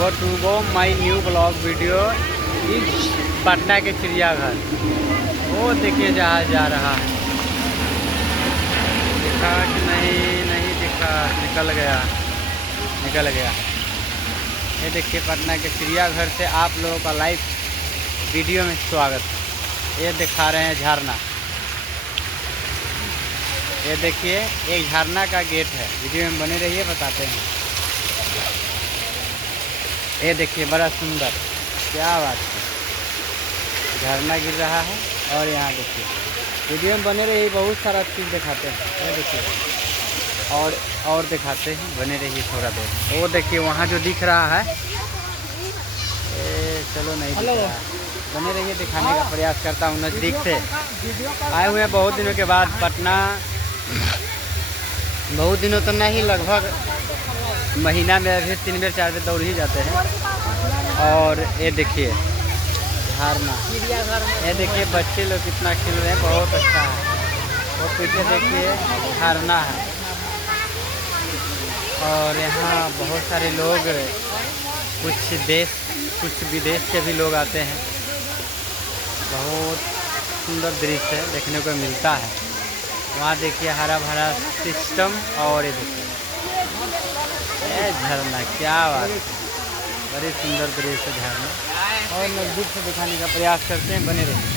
Go my new blog video इस पटना के चिड़ियाघर। वो देखिए जहाज जा रहा है। दिखा कि नहीं दिखा, निकल गया। ये देखिए पटना के चिड़ियाघर से आप लोगों का लाइव वीडियो में स्वागत। ये दिखा रहे हैं झरना। ये देखिए एक झरना का गेट है। वीडियो में बने रहिए, बताते हैं। ये देखिए बड़ा सुंदर, क्या बात है, झरना गिर रहा है। और यहाँ देखिए वीडियो में बने रहिए, बहुत सारा चीज़ दिखाते हैं। ये देखिए और दिखाते हैं, बने रहिए थोड़ा देर। वो देखिए वहाँ जो दिख रहा है, चलो नहीं दिख रहा है, बने रहिए, दिखाने का प्रयास करता हूँ। नज़दीक से आए हुए हैं बहुत दिनों के बाद पटना। बहुत दिनों तो नहीं, लगभग महीना में अभी 3 बार 4 बार दौड़ ही जाते हैं। और ये देखिए झरना, ये देखिए बच्चे लोग कितना खेल रहे हैं, बहुत अच्छा है। वो पीछे देखिए झरना है। और यहाँ बहुत सारे लोग, कुछ विदेश के भी लोग आते हैं। बहुत सुंदर दृश्य देखने को मिलता है। वहाँ देखिए हरा भरा सिस्टम। और ये देखिए ये झरना, क्या बात है, बड़ी सुंदर दृश्य झरना। और नज़दीक से दिखाने का प्रयास करते हैं, बने रहिए।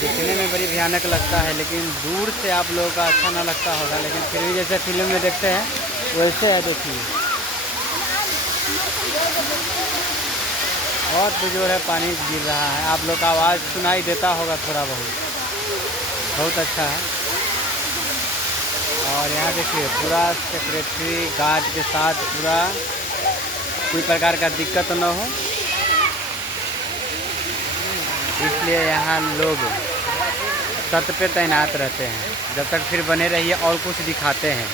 दिखने में बड़ी भयानक लगता है, लेकिन दूर से आप लोगों का अच्छा ना लगता होगा, लेकिन फिर भी जैसे फिल्म में देखते हैं वैसे है। देखिए बहुत बेजोर है, पानी गिर रहा है। आप लोग का आवाज़ सुनाई देता होगा थोड़ा बहुत अच्छा है। और यहाँ देखिए पूरा सिक्योरिटी गार्ड के साथ, पूरा कोई प्रकार का दिक्कत न हो, इसलिए यहाँ लोग छत पे तैनात रहते हैं। जब तक फिर बने रहिए, और कुछ दिखाते हैं।